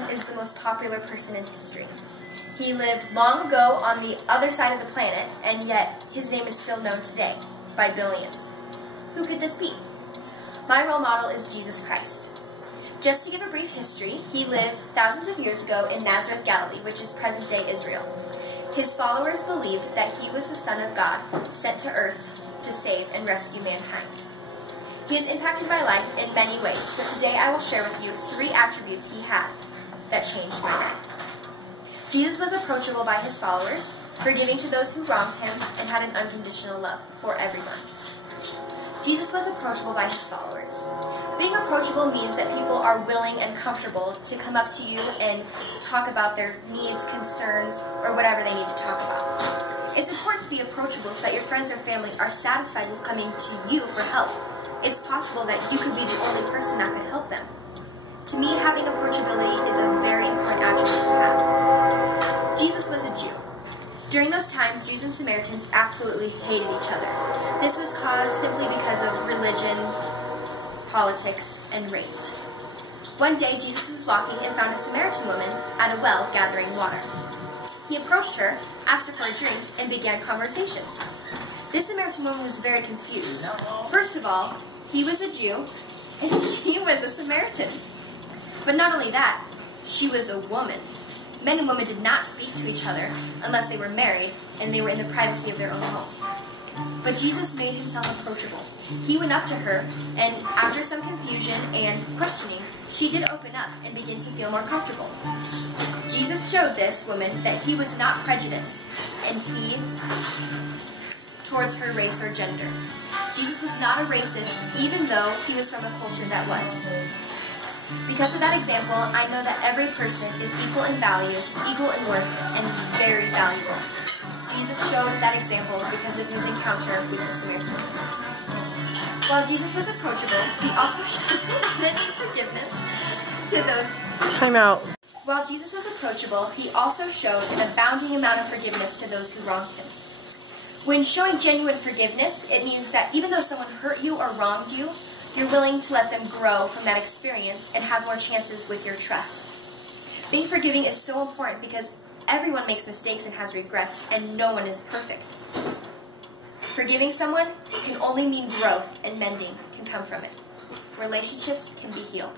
Jaelynn is the most popular person in history. He lived long ago on the other side of the planet, and yet his name is still known today by billions. Who could this be? My role model is Jesus Christ. Just to give a brief history, he lived thousands of years ago in Nazareth, Galilee, which is present-day Israel. His followers believed that he was the Son of God, sent to earth to save and rescue mankind. He has impacted my life in many ways, but today I will share with you 3 attributes he had that changed my life. Jesus was approachable by his followers, forgiving to those who wronged him, and had an unconditional love for everyone. Jesus was approachable by his followers. Being approachable means that people are willing and comfortable to come up to you and talk about their needs, concerns, or whatever they need to talk about. It's important to be approachable so that your friends or family are satisfied with coming to you for help. It's possible that you could be the only person that could help them. To me, having approachability is a very important attribute to have. Jesus was a Jew. During those times, Jews and Samaritans absolutely hated each other. This was caused simply because of religion, politics, and race. One day, Jesus was walking and found a Samaritan woman at a well gathering water. He approached her, asked her for a drink, and began conversation. This Samaritan woman was very confused. First of all, he was a Jew, and she was a Samaritan. But not only that, she was a woman. Men and women did not speak to each other unless they were married and they were in the privacy of their own home. But Jesus made himself approachable. He went up to her, and after some confusion and questioning, she did open up and begin to feel more comfortable. Jesus showed this woman that he was not prejudiced, and he towards her race or gender. Jesus was not a racist, even though he was from a culture that was. Because of that example, I know that every person is equal in value, equal in worth, and very valuable. Jesus showed that example because of his encounter with the Samaritan woman. While Jesus was approachable, he also showed forgiveness to those. Time out. While Jesus was approachable, he also showed an abounding amount of forgiveness to those who wronged him. When showing genuine forgiveness, it means that even though someone hurt you or wronged you, you're willing to let them grow from that experience and have more chances with your trust. Being forgiving is so important because everyone makes mistakes and has regrets, and no one is perfect. Forgiving someone can only mean growth, and mending can come from it. Relationships can be healed.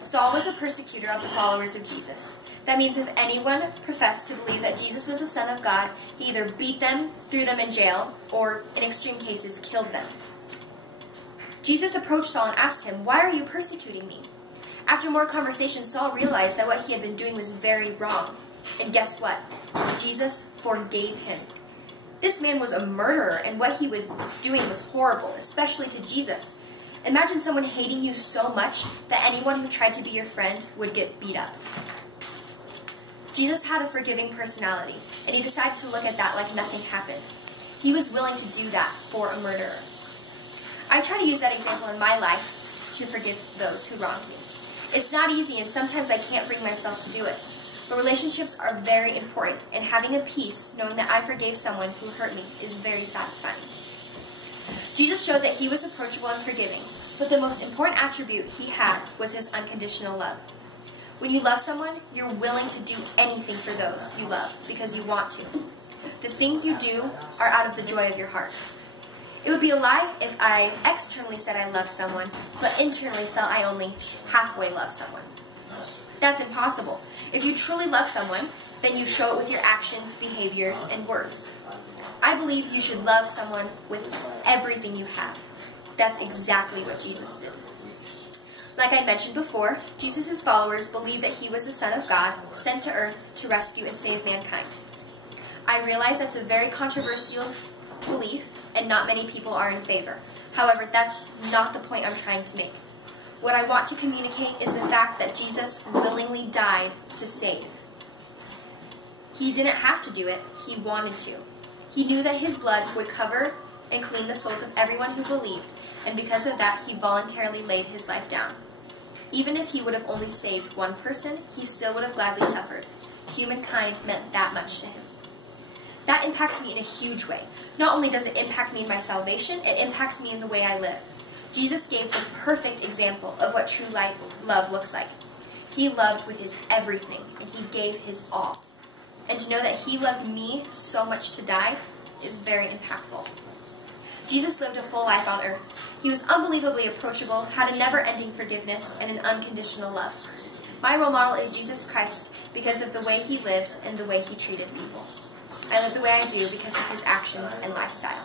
Saul was a persecutor of the followers of Jesus. That means if anyone professed to believe that Jesus was the Son of God, he either beat them, threw them in jail, or in extreme cases, killed them. Jesus approached Saul and asked him, "Why are you persecuting me?" After more conversation, Saul realized that what he had been doing was very wrong. And guess what? Jesus forgave him. This man was a murderer, and what he was doing was horrible, especially to Jesus. Imagine someone hating you so much that anyone who tried to be your friend would get beat up. Jesus had a forgiving personality, and he decided to look at that like nothing happened. He was willing to do that for a murderer. I try to use that example in my life to forgive those who wronged me. It's not easy, and sometimes I can't bring myself to do it. But relationships are very important, and having a peace, knowing that I forgave someone who hurt me, is very satisfying. Jesus showed that he was approachable and forgiving, but the most important attribute he had was his unconditional love. When you love someone, you're willing to do anything for those you love because you want to. The things you do are out of the joy of your heart. It would be a lie if I externally said I love someone, but internally felt I only halfway love someone. That's impossible. If you truly love someone, then you show it with your actions, behaviors, and words. I believe you should love someone with everything you have. That's exactly what Jesus did. Like I mentioned before, Jesus' followers believed that he was the Son of God, sent to earth to rescue and save mankind. I realize that's a very controversial belief, and not many people are in favor. However, that's not the point I'm trying to make. What I want to communicate is the fact that Jesus willingly died to save. He didn't have to do it, he wanted to. He knew that his blood would cover and clean the souls of everyone who believed, and because of that, he voluntarily laid his life down. Even if he would have only saved one person, he still would have gladly suffered. Humankind meant that much to him. That impacts me in a huge way. Not only does it impact me in my salvation, it impacts me in the way I live. Jesus gave the perfect example of what true love looks like. He loved with his everything, and he gave his all. And to know that he loved me so much to die is very impactful. Jesus lived a full life on earth. He was unbelievably approachable, had a never-ending forgiveness, and an unconditional love. My role model is Jesus Christ because of the way he lived and the way he treated people. I live the way I do because of his actions and lifestyle.